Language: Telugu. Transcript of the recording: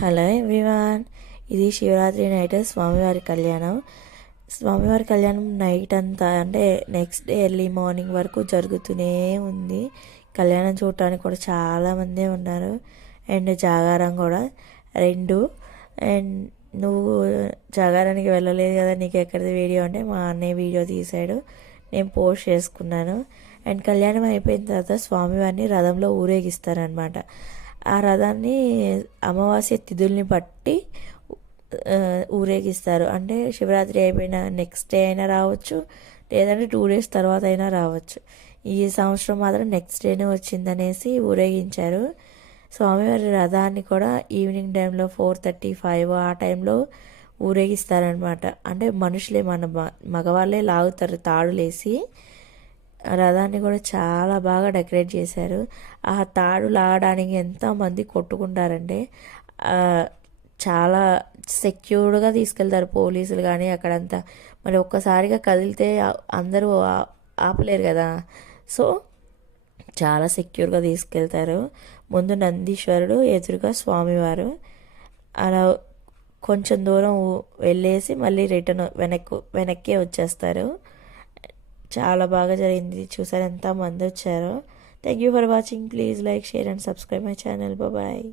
హలో ఎవ్రీవన్, ఇది శివరాత్రి నైట్ స్వామివారి కళ్యాణం నైట్ అంతా అంటే నెక్స్ట్ డే ఎర్లీ మార్నింగ్ వరకు జరుగుతూనే ఉంది. కళ్యాణం చూడటానికి కూడా చాలామందే ఉన్నారు. అండ్ జాగారం కూడా రెండు. అండ్ నువ్వు జాగారానికి వెళ్ళలేదు కదా, నీకు ఎక్కడిది వీడియో అంటే మా అన్నయ్య వీడియో తీశాడు, నేను పోస్ట్ చేసుకున్నాను. అండ్ కళ్యాణం అయిపోయిన తర్వాత స్వామివారిని రథంలో ఊరేగిస్తారనమాట. ఆ రథాన్ని అమావాస్య తిథుల్ని బట్టి ఊరేగిస్తారు. అంటే శివరాత్రి అయిపోయిన నెక్స్ట్ డే అయినా రావచ్చు, లేదంటే 2 days తర్వాత అయినా రావచ్చు. ఈ సంవత్సరం మాత్రం నెక్స్ట్ డేనే వచ్చిందనేసి ఊరేగించారు. స్వామివారి రథాన్ని కూడా ఈవినింగ్ టైంలో 4:35 ఆ టైంలో ఊరేగిస్తారనమాట. అంటే మనుషులే, మన మగవాళ్ళే లాగుతారు తాడులేసి. రథాన్ని కూడా చాలా బాగా డెకరేట్ చేశారు. ఆ తాడు లాగడానికి ఎంతమంది కొట్టుకుంటారంటే చాలా సెక్యూర్డ్గా తీసుకెళ్తారు పోలీసులు కానీ అక్కడంతా. మరి ఒక్కసారిగా కదిలితే అందరూ ఆపలేరు కదా, సో చాలా సెక్యూర్గా తీసుకెళ్తారు. ముందు నందీశ్వరుడు, ఎదురుగా స్వామివారు. అలా కొంచెం దూరం వెళ్ళేసి మళ్ళీ రిటర్న్ వెనక్కి వచ్చేస్తారు. చాలా బాగా జరిగింది. చూసారు ఎంత మంది వచ్చారో. Thank you for watching. Please like, share and subscribe my channel. Bye.